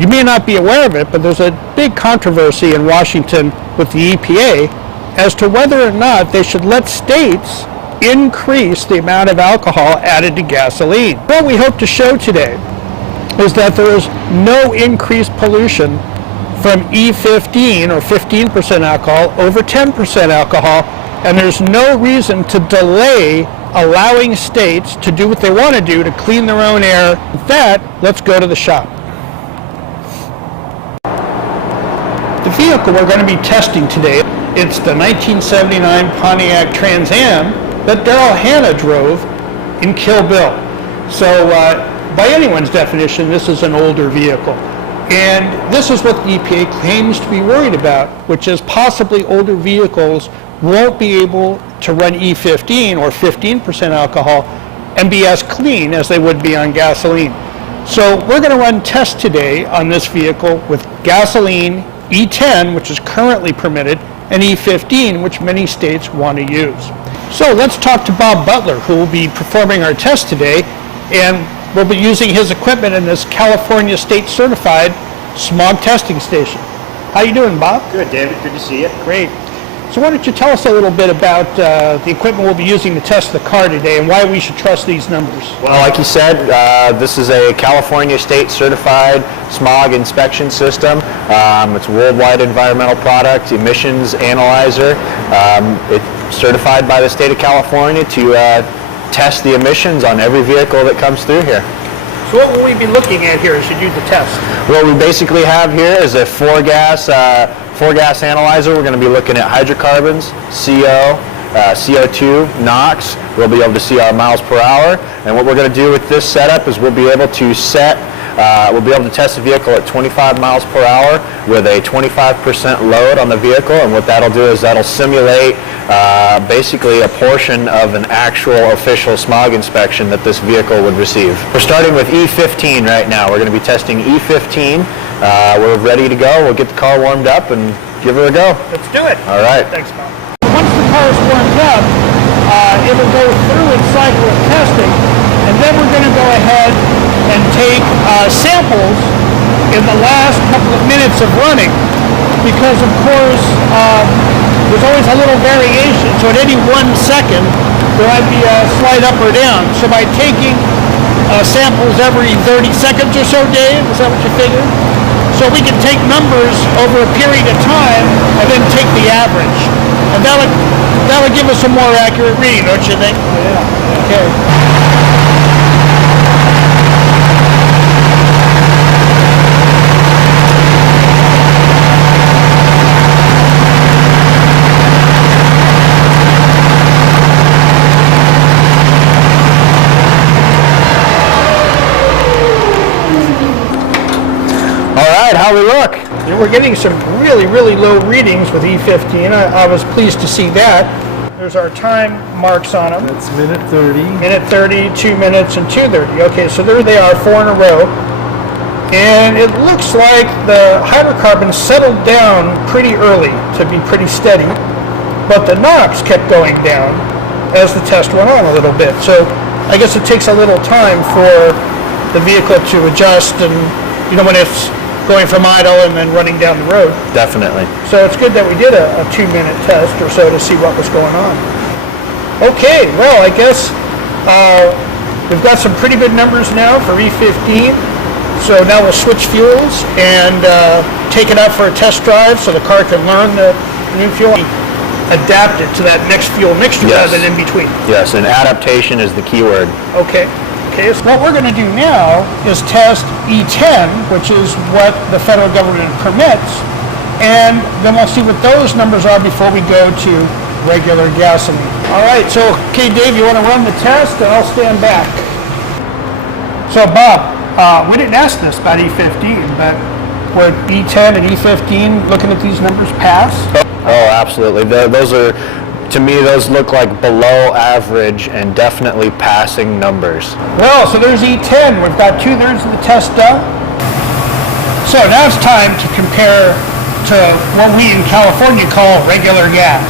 You may not be aware of it, but there's a big controversy in Washington with the EPA as to whether or not they should let states increase the amount of alcohol added to gasoline. What we hope to show today is that there is no increased pollution from E15 or 15% alcohol over 10% alcohol, and there's no reason to delay allowing states to do what they want to do to clean their own air. With that, let's go to the shop. The vehicle we're going to be testing today, it's the 1979 Pontiac Trans Am that Daryl Hannah drove in Kill Bill. So by anyone's definition, this is an older vehicle. And this is what the EPA claims to be worried about, which is possibly older vehicles won't be able to run E15 or 15% alcohol and be as clean as they would be on gasoline. So we're going to run tests today on this vehicle with gasoline, E10, which is currently permitted, and E15, which many states want to use. So let's talk to Bob Butler, who will be performing our test today, and we'll be using his equipment in this California state certified smog testing station. How you doing, Bob? Good, David. Good to see you. Great. So why don't you tell us a little bit about the equipment we'll be using to test the car today and why we should trust these numbers? Well, like you said, this is a California state certified smog inspection system. It's a worldwide environmental product, emissions analyzer. It's certified by the state of California to test the emissions on every vehicle that comes through here. So what will we be looking at here as you do the test? What we basically have here is a four gas analyzer. We're going to be looking at hydrocarbons, CO, CO2, NOx. We'll be able to see our miles per hour. And what we're going to do with this setup is we'll be able to test the vehicle at 25 miles per hour with a 25% load on the vehicle. And what that'll do is that'll simulate basically a portion of an actual official smog inspection that this vehicle would receive. We're starting with E15 right now. We're going to be testing E15. We're ready to go. We'll get the car warmed up and give her a go. Let's do it. All right. Thanks, Bob. Once the car is warmed up, it will go through its cycle of testing, and then we're going to go ahead and take samples in the last couple of minutes of running, because of course there's always a little variation. So at any 1 second there might be a slight up or down. So by taking samples every 30 seconds or so, Dave, is that what you figured? So we can take numbers over a period of time and then take the average, and that'll give us a more accurate reading, don't you think? Yeah. Okay. How we look? You know, we're getting some really, really low readings with E15. I was pleased to see that. There's our time marks on them. That's minute 30. Minute 30, 2 minutes, and 2:30. Okay, so there they are, 4 in a row. And it looks like the hydrocarbons settled down pretty early to be pretty steady, but the NOx kept going down as the test went on a little bit. So I guess it takes a little time for the vehicle to adjust, and when it's going from idle and then running down the road. Definitely. So it's good that we did a 2-minute test or so to see what was going on. Okay, well, I guess we've got some pretty good numbers now for E15. So now we'll switch fuels and take it out for a test drive so the car can learn the new fuel. Adapt it to that next fuel mixture rather than in between. Yes, and adaptation is the key word. Okay. So what we're going to do now is test E10, which is what the federal government permits, and then we'll see what those numbers are before we go to regular gasoline. All right, so, okay, Dave, you want to run the test, and I'll stand back. So, Bob, we didn't ask this about E15, but would E10 and E15, looking at these numbers, pass? Oh, absolutely. To me, those look like below average and definitely passing numbers. Well, so there's E10. We've got 2/3 of the test done. So now it's time to compare to what we in California call regular gas.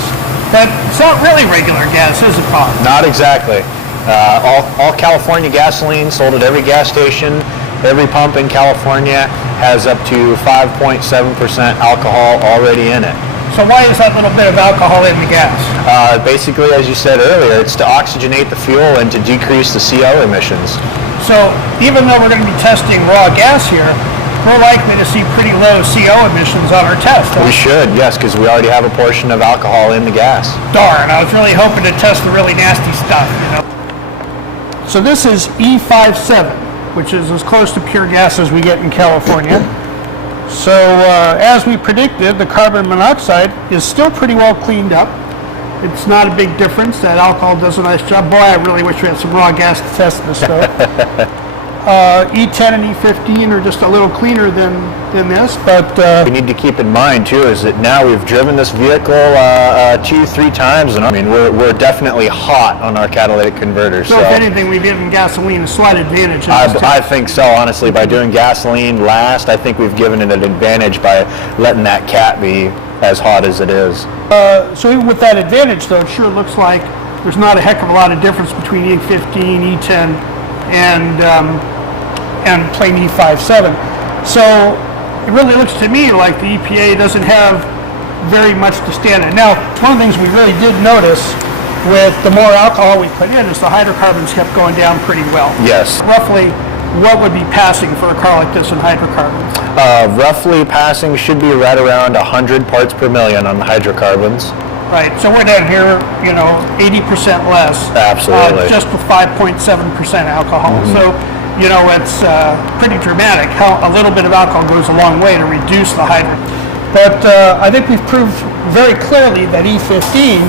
But it's not really regular gas, is it, Bob? Not exactly. All California gasoline sold at every gas station Every pump in California has up to 5.7% alcohol already in it. So why is that little bit of alcohol in the gas? Basically, as you said earlier, it's to oxygenate the fuel and to decrease the CO emissions. So even though we're going to be testing raw gas here, we're likely to see pretty low CO emissions on our test. We should, yes, because we already have a portion of alcohol in the gas. Darn, I was really hoping to test the really nasty stuff, you know. So this is E15, which is as close to pure gas as we get in California. So as we predicted, the carbon monoxide is still pretty well cleaned up. It's not a big difference. That alcohol does a nice job. Boy, I really wish we had some raw gas to test this though. E10 and E15 are just a little cleaner than this, but we need to keep in mind too is that now we've driven this vehicle 2-3 times, and I mean we're definitely hot on our catalytic converters. So if anything, we've given gasoline a slight advantage. I think so, honestly. By doing gasoline last, I think we've given it an advantage by letting that cat be as hot as it is. So even with that advantage, though, it sure looks like there's not a heck of a lot of difference between E15, E10, and plain E57. So it really looks to me like the EPA doesn't have very much to stand on. Now, one of the things we really did notice with the more alcohol we put in is the hydrocarbons kept going down pretty well. Yes. Roughly, what would be passing for a car like this in hydrocarbons? Roughly passing should be right around 100 parts per million on the hydrocarbons. Right, so we're down here, 80% less. Absolutely. Just with 5.7% alcohol. Mm-hmm. So, it's pretty dramatic how a little bit of alcohol goes a long way to reduce the hydro. But I think we've proved very clearly that E15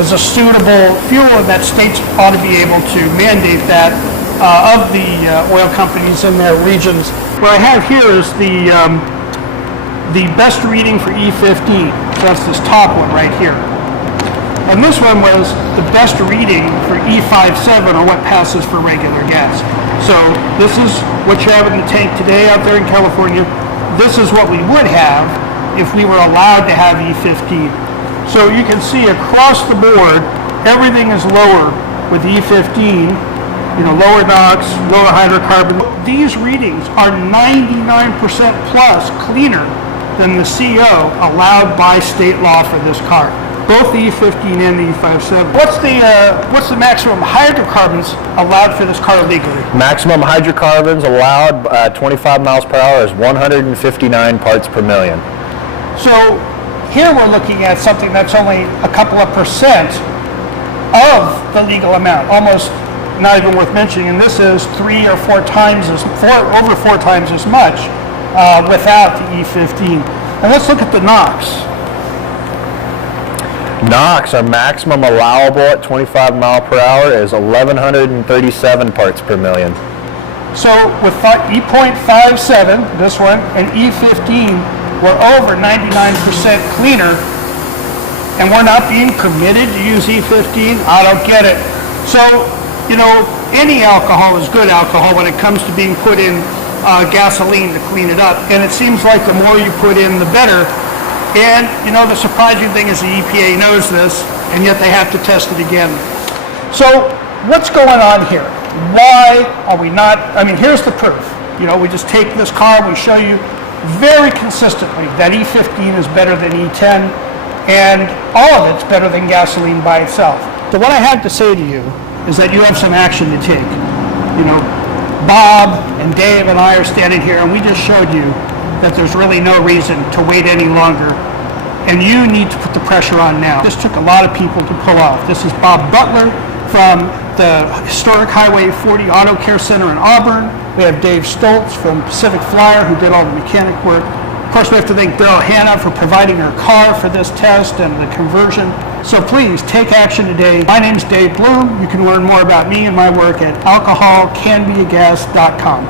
is a suitable fuel and that states ought to be able to mandate that of the oil companies in their regions. What I have here is the best reading for E15. So that's this top one right here. And this one was the best reading for E57, or what passes for regular gas. So this is what you have in the tank today out there in California. This is what we would have if we were allowed to have E15. So you can see across the board, everything is lower with E15, lower NOx, lower hydrocarbon. These readings are 99% plus cleaner than the CO allowed by state law for this car. Both the E15 and the E57. What's the maximum hydrocarbons allowed for this car legally? Maximum hydrocarbons allowed at 25 miles per hour is 159 parts per million. So here we're looking at something that's only a couple of percent of the legal amount, almost not even worth mentioning. And this is over 4 times as much without the E15. And let's look at the NOx. NOx, our maximum allowable at 25 mile per hour is 1,137 parts per million. So with E.57, this one, and E15, we're over 99% cleaner, and we're not being permitted to use E15? I don't get it. So, any alcohol is good alcohol when it comes to being put in gasoline to clean it up, and it seems like the more you put in, the better. And, the surprising thing is the EPA knows this, and yet they have to test it again. So, what's going on here? Why are we not, here's the proof. We just take this car, we show you very consistently that E15 is better than E10, and all of it's better than gasoline by itself. So what I have to say to you is that you have some action to take. Bob and Dave and I are standing here, and we just showed you that there's really no reason to wait any longer, and you need to put the pressure on now. This took a lot of people to pull off. This is Bob Butler from the historic Highway 40 Auto Care Center in Auburn. We have Dave Stoltz from Pacific Flyer, who did all the mechanic work. Of course, we have to thank Daryl Hanna for providing our car for this test and the conversion. So please take action today. My name's Dave Blume. You can learn more about me and my work at alcoholcanbeagas.com.